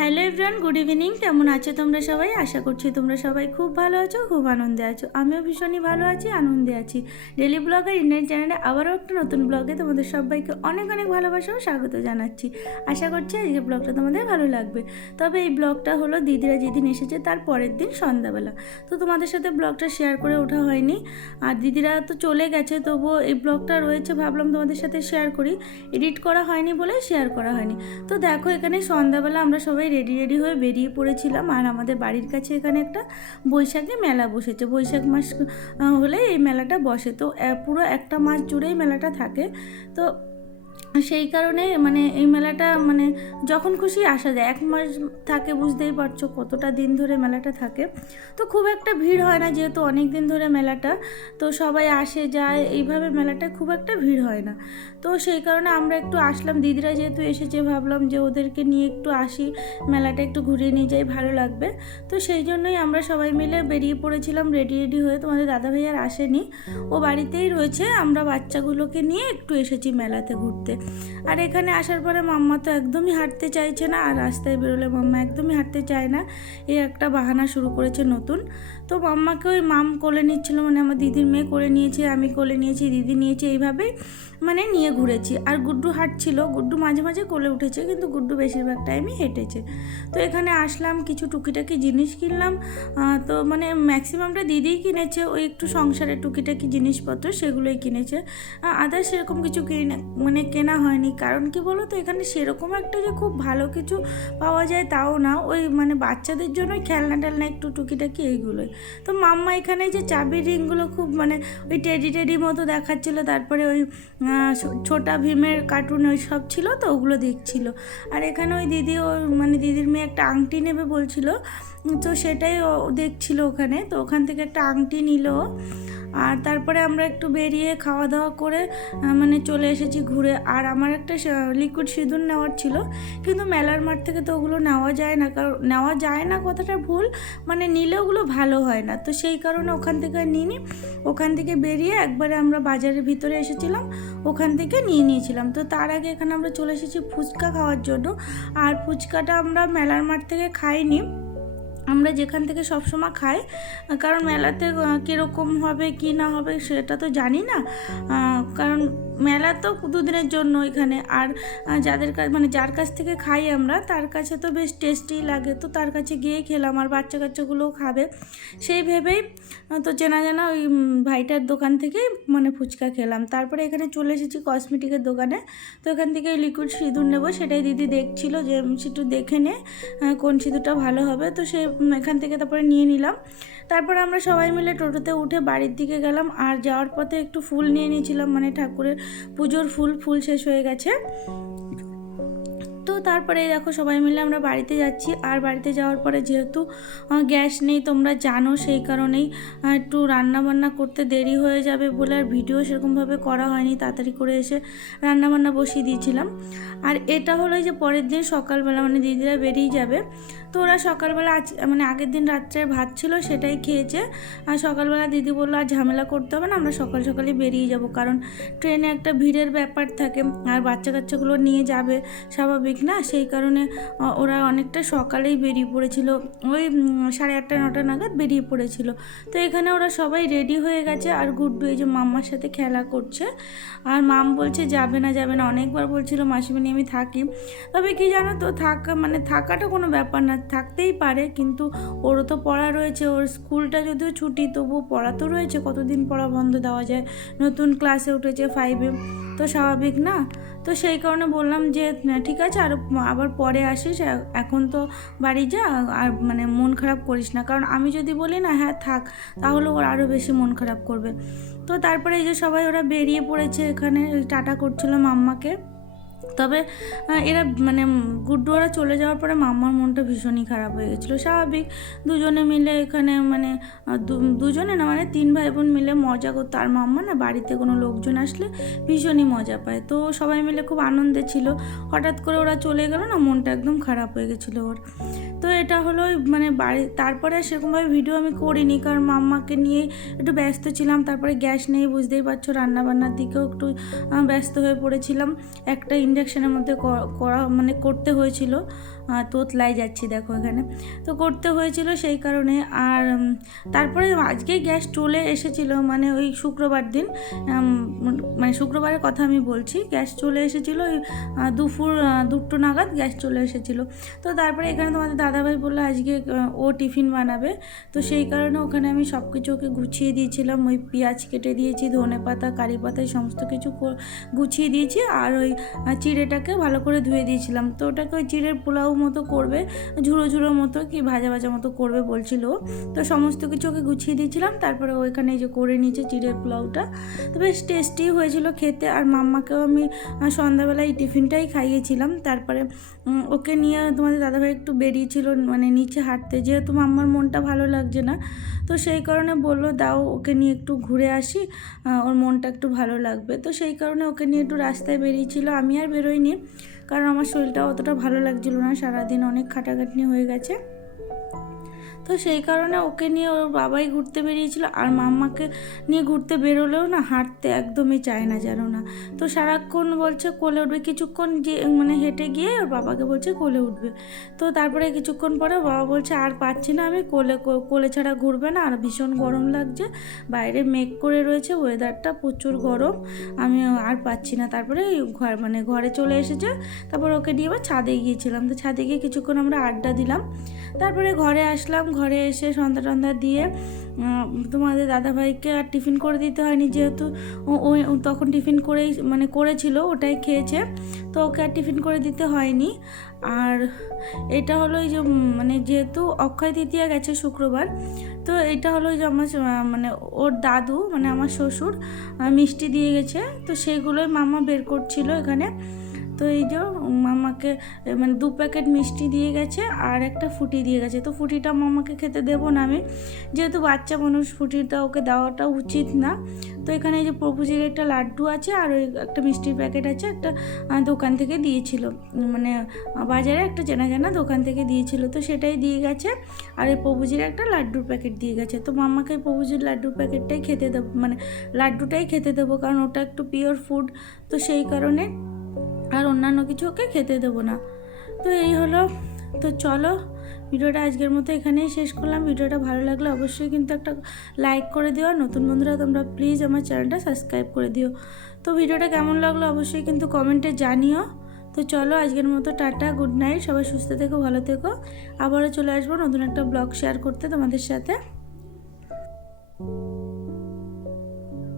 Hello everyone, good evening. কেমন আছো তোমরা সবাই? আশা করছি তোমরা সবাই খুব ভালো আছো, খুব আনন্দে আছো। আমিও ভীষণই ভালো আছি, আনন্দে আছি। ডেলি ব্লগার ইন্ডিয়ান চ্যানেলে আবারও একটা নতুন ব্লগে তোমাদের সবাইকে অনেক অনেক ভালোবাসা ও স্বাগত জানাচ্ছি। আশা করছি আজকের ব্লগটা তোমাদের ভালো লাগবে। তবে এই ব্লগটা হলো দিদিরা যেদিন এসেছে তার পরের দিন সন্ধ্যাবেলা। তো তোমাদের সাথে ব্লগটা শেয়ার করে ওঠা হয়নি, আর দিদিরা তো চলে গেছে, তবুও এই ব্লগটা রয়েছে, ভাবলাম তোমাদের সাথে শেয়ার করি। এডিট করা হয়নি বলে শেয়ার করা হয়নি। তো দেখো, এখানে সন্ধ্যাবেলা আমরা সবাই রেডি হয়ে বেরিয়ে পড়েছিলাম। আর আমাদের বাড়ির কাছে এখানে একটা বৈশাখী মেলা বসেছে। বৈশাখ মাস হলে এই মেলাটা বসে, তো পুরো একটা মাস জুড়েই মেলাটা থাকে। তো সেই কারণে এই মেলাটা যখন খুশি আসা যায়, এক মাস থাকে, বুঝতেই পারছো কতটা দিন ধরে মেলাটা থাকে। তো খুব একটা ভিড় হয় না, যেহেতু অনেক দিন ধরে মেলাটা, তো সবাই আসে যায়, এইভাবে মেলাটা খুব একটা ভিড় হয় না। তো সেই কারণে আমরা একটু আসলাম, দিদিরা যেহেতু এসেছে ভাবলাম যে ওদেরকে নিয়ে একটু আসি, মেলাটা একটু ঘুরিয়ে নিয়ে যাই, ভালো লাগবে। তো সেই জন্যই আমরা সবাই মিলে বেরিয়ে পড়েছিলাম রেডি হয়ে। তোমাদের দাদাভাই আর আসেনি, ও বাড়িতেই রয়েছে। আমরা বাচ্চাগুলোকে নিয়ে একটু এসেছি মেলাতে ঘুরতে। আর এখানে আসার পরে মাম্মা তো একদমই হাঁটতে চাইছে না, আর রাস্তায় বেরোলে মাম্মা একদমই হাঁটতে চায় না, এই একটা বাহানা শুরু করেছে নতুন। তো মাম্মাকে ওই মাম কোলে নিচ্ছিল, আমার দিদির মেয়ে কোলে নিয়েছে, আমি কোলে নিয়েছি, দিদি নিয়েছে, এইভাবেই নিয়ে ঘুরেছি। আর গুড্ডু হাঁটছিল, গুড্ডু মাঝে মাঝে কোলে উঠেছে, কিন্তু গুড্ডু বেশিরভাগ টাইমই হেঁটেছে। তো এখানে আসলাম, কিছু টুকিটাকি জিনিস কিনলাম। তো ম্যাক্সিমামটা দিদিই কিনেছে, ওই একটু সংসারের টুকিটাকি জিনিসপত্র সেগুলোই কিনেছে। আদার্স সেরকম কিছু কেনা হয়নি। কারণ কি বলো তো, এখানে সেরকম একটা যে খুব ভালো কিছু পাওয়া যায় তাও না, ওই বাচ্চাদের জন্য খেলনা টেলনা একটু টুকিটাকি এইগুলোই। তো মাম্মা এখানে যে চাবির রিংগুলো খুব ওই টেডি মতো দেখাচ্ছিলো, তারপরে ওই ছোটা ভীমের কার্টুন ওই সব ছিল, তো ওগুলো দেখছিল। আর এখানে ওই দিদি ও দিদির মেয়ে একটা আংটি নেবে বলছিল, তো সেটাই ও দেখছিল ওখানে। তো ওখান থেকে একটা আংটি নিল। আর তারপরে আমরা একটু বেরিয়ে খাওয়া দাওয়া করে চলে এসেছি ঘুরে। আর আমার একটা লিকুইড সিঁদুর নেওয়ার ছিল, কিন্তু মেলার মাঠ থেকে তো ওগুলো নেওয়া যায় না। কারণ নেওয়া যায় না কথাটা ভুল, নিলে ওগুলো ভালো হয় না। তো সেই কারণে ওখান থেকে নিইনি। ওখান থেকে বেরিয়ে একবারে আমরা বাজারের ভিতরে এসেছিলাম, ওখান থেকে নিয়ে নিয়েছিলাম। তো তার আগে এখানে আমরা চলে এসেছি ফুচকা খাওয়ার জন্য। আর ফুচকাটা আমরা মেলার মাঠ থেকে খাইনি, আমরা যেখান থেকে সবসময় খাই, কারণ মেলাতে কীরকম হবে কি না হবে সেটা তো জানি না। কারণ মেলা তো দুদিনের জন্য এখানে। আর যাদের কাছে যার কাছ থেকে খাই আমরা, তার কাছে তো বেশ টেস্টি লাগে, তো তার কাছে গিয়েই খেলাম। আর বাচ্চা কাচ্চাগুলোও খাবে সেই ভেবেই তো চেনা জানা ওই ভাইটার দোকান থেকেই ফুচকা খেলাম। তারপরে এখানে চলে এসেছি কসমেটিকের দোকানে। তো এখান থেকে লিকুইড সিঁদুর নেবো, সেটাই দিদি দেখছিল যে একটু দেখে নে কোন সিঁদুরটা ভালো হবে। তো সে এখান থেকে তারপরে নিয়ে নিলাম। তারপরে আমরা সবাই মিলে টোটোতে উঠে বাড়ির দিকে গেলাম। আর যাওয়ার পথে একটু ফুল নিয়ে নিয়েছিলাম, ঠাকুরের পুজোর ফুল শেষ হয়ে গেছে। তো তারপরে দেখো সবাই মিলে আমরা বাড়িতে যাচ্ছি। আর বাড়িতে যাওয়ার পরে যেহেতু গ্যাস নেই তোমরা জানো, সেই কারণেই একটু রান্নাবান্না করতে দেরি হয়ে যাবে বলে আর ভিডিও সেরকমভাবে করা হয়নি। তাড়াতাড়ি করে এসে রান্নাবান্না বসিয়ে দিয়েছিলাম। আর এটা হলো যে পরের দিন সকালবেলা দিদিরা বেরিয়ে যাবে, তো ওরা সকালবেলা আগের দিন রাত্রে ভাত ছিল সেটাই খেয়েছে। আর সকালবেলা দিদি বললো আর ঝামেলা করতে হবে না, আমরা সকালে বেরিয়ে যাব, কারণ ট্রেনে একটা ভিড়ের ব্যাপার থাকে, আর বাচ্চা কাচ্চাগুলো নিয়ে যাবে স্বাভাবিক না। সেই কারণে ওরা অনেকটা সকালেই বেরিয়ে পড়েছিল, ওই 8:30 9টা নাগাদ বেরিয়ে পড়েছিল। তো এখানে ওরা সবাই রেডি হয়ে গেছে। আর গুড্ডু এই যে মাম্মার সাথে খেলা করছে। আর মাম বলছে যাবে না, অনেকবার বলছিল মাসিমণি আমি থাকি। তবে কি জানো তো, থাকাটা কোনো ব্যাপার না, থাকতেই পারে, কিন্তু ওরও তো পড়া রয়েছে, ওর স্কুলটা যদিও ছুটি তবুও পড়া তো রয়েছে, কতদিন পড়া বন্ধ দেওয়া যায়, নতুন ক্লাসে উঠেছে 5-এ, তো স্বাভাবিক না। তো সেই কারণে বললাম যে ঠিক আছে, আর আবার পরে আসিস, এখন তো বাড়ি যা, আর মন খারাপ করিস না। কারণ আমি যদি বলি না হ্যাঁ থাক, তাহলে ওর আরও বেশি মন খারাপ করবে। তো তারপরে এই যে সবাই ওরা বেরিয়ে পড়েছে, এখানে টাটা করছিল মাম্মাকে। তবে এরা গুড্ডু ওরা চলে যাওয়ার পরে মাম্মার মনটা ভীষণই খারাপ হয়ে গেছিলো। স্বাভাবিক, দুজনে মিলে এখানে দুজনে না 3 ভাই বোন মিলে মজা করতো। আর মাম্মা না বাড়িতে কোনো লোকজন আসলে ভীষণই মজা পায়, তো সবাই মিলে খুব আনন্দে ছিল। হঠাৎ করে ওরা চলে গেল না, মনটা একদম খারাপ হয়ে গেছিলো ওর। তো এটা হলো মানে বাড়ি, তারপরে আর সেরকমভাবে ভিডিও আমি করিনি, কারণ মাম্মাকে নিয়ে একটু ব্যস্ত ছিলাম। তারপরে গ্যাস নেই, বুঝতেই পারছো, রান্নাবান্নার দিকেও একটু ব্যস্ত হয়ে পড়েছিলাম। একটা ইন্ডাকশানের মধ্যে করা মানে করতে হয়েছিল, তোতলাই যাচ্ছি দেখো এখানে, তো করতে হয়েছিল সেই কারণে। আর তারপরে আজকে গ্যাস চলে এসেছিলো, মানে ওই শুক্রবার দিন, মানে শুক্রবারের কথা আমি বলছি, গ্যাস চলে এসেছিলো ওই দুপুর 2টো নাগাদ গ্যাস চলে এসেছিলো। তো তারপরে এখানে তোমাদের দাদাভাই বললো আজকে ও টিফিন বানাবে, তো সেই কারণে ওখানে আমি সব কিছু ওকে গুছিয়ে দিয়েছিলাম। ওই পেঁয়াজ কেটে দিয়েছি, ধনে পাতা, কারি পাতা, সমস্ত কিছু গুছিয়ে দিয়েছি। আর ওই চিড়েটাকে ভালো করে ধুয়ে দিয়েছিলাম। তো ওটাকে ওই চিড়ের পোলাও মতো করবে, ঝুড়ো ঝুড়ো মতো কি ভাজা ভাজা মতো করবে বলছিল। তো সমস্ত কিছু ওকে গুছিয়ে দিয়েছিলাম। তারপরে ওইখানে যে করে নিয়েছে চিড়ের পোলাওটা, তো বেশ টেস্টি হয়েছিল খেতে। আর মাম্মাকেও আমি সন্ধ্যাবেলায় টিফিনটাই খাইয়েছিলাম। তারপরে ওকে নিয়ে তোমাদের দাদাভাই একটু বেরিয়েছিল মানে নিচে হাঁটতে, যেহেতু মাম্মার মনটা ভালো লাগছে না, তো সেই কারণে বললো দাও ওকে নিয়ে একটু ঘুরে আসি, ওর মনটা একটু ভালো লাগবে। তো সেই কারণে ওকে নিয়ে একটু রাস্তায় বেরিয়েছিল। আমি আর বেরোইনি, কারণ আমার শরীরটা অতটা ভালো লাগছিল না, সারাদিন অনেক খাটাখাটনি হয়ে গেছে। তো সেই কারণে ওকে নিয়ে ওর বাবাই ঘুরতে বেরিয়েছিল। আর মাম্মাকে নিয়ে ঘুরতে বেরোলেও না হাঁটতে একদমই চায় না, জানো না। তো সারাক্ষণ বলছে কোলে উঠবে, কিছুক্ষণ যে মানে হেঁটে গিয়ে ওর বাবাকে বলছে কোলে উঠবে। তো তারপরে কিছুক্ষণ পরে বাবা বলছে আর পাচ্ছি না আমি, কোলে ছাড়া ঘুরবে না, আর ভীষণ গরম লাগছে, বাইরে মেঘ করে রয়েছে, ওয়েদারটা প্রচুর গরম, আমি আর পাচ্ছি না। তারপরে ঘরে চলে এসেছে। তারপর ওকে নিয়ে আবার ছাদে গিয়েছিলাম। তো ছাদে গিয়ে কিছুক্ষণ আমরা আড্ডা দিলাম। তারপরে ঘরে আসলাম, ঘরে এসে সন্ধ্যা টন্ধা দিয়ে তোমাদের দাদাভাইকে আর টিফিন করে দিতে হয়নি, যেহেতু ওই তখন টিফিন করেই মানে করেছিল, ওটাই খেয়েছে, তো ওকে আর টিফিন করে দিতে হয়নি। আর এটা হলো এই যে মানে যেহেতু অক্ষয় তৃতীয়া গেছে শুক্রবার, তো এটা হলো যে আমার মানে ওর দাদু মানে আমার শ্বশুর মিষ্টি দিয়ে গেছে, তো সেগুলোই মামা বের করছিল এখানে। তো এই যে মামাকে মানে 2 প্যাকেট মিষ্টি দিয়ে গেছে আর একটা ফুটি দিয়ে গেছে। তো ফুটিটা মামাকে খেতে দেবো না আমি, যেহেতু বাচ্চা মানুষ, ফুটিটা ওকে দেওয়াটা উচিত না। তো এখানে এই যে প্রভুজির একটা লাড্ডু আছে, আর ওই একটা মিষ্টির প্যাকেট আছে, একটা দোকান থেকে দিয়েছিল, মানে বাজারে একটা চেনা দোকান থেকে দিয়েছিল, তো সেটাই দিয়ে গেছে। আর এই প্রভুজির একটা লাড্ডুর প্যাকেট দিয়ে গেছে। তো মামাকে প্রভুজির লাড্ডুর প্যাকেটটাই খেতে দেবো, মানে লাড্ডুটাই খেতে দেবো, কারণ ওটা একটু পিওর ফুড, তো সেই কারণে আর অন্যান্য কিছু ওকে খেতে দেবো না। তো এই হলো। তো চলো ভিডিওটা আজকের মতো এখানেই শেষ করলাম। ভিডিওটা ভালো লাগলে অবশ্যই কিন্তু একটা লাইক করে দিও, আর নতুন বন্ধুরা তোমরা প্লিজ আমার চ্যানেলটা সাবস্ক্রাইব করে দিও। তো ভিডিওটা কেমন লাগলো অবশ্যই কিন্তু কমেন্টে জানিও। তো চলো আজকের মতো টাটা, গুড নাইট, সবাই সুস্থ থেকো, ভালো থেকো। আবারও চলে আসবো নতুন একটা ব্লগ শেয়ার করতে তোমাদের সাথে।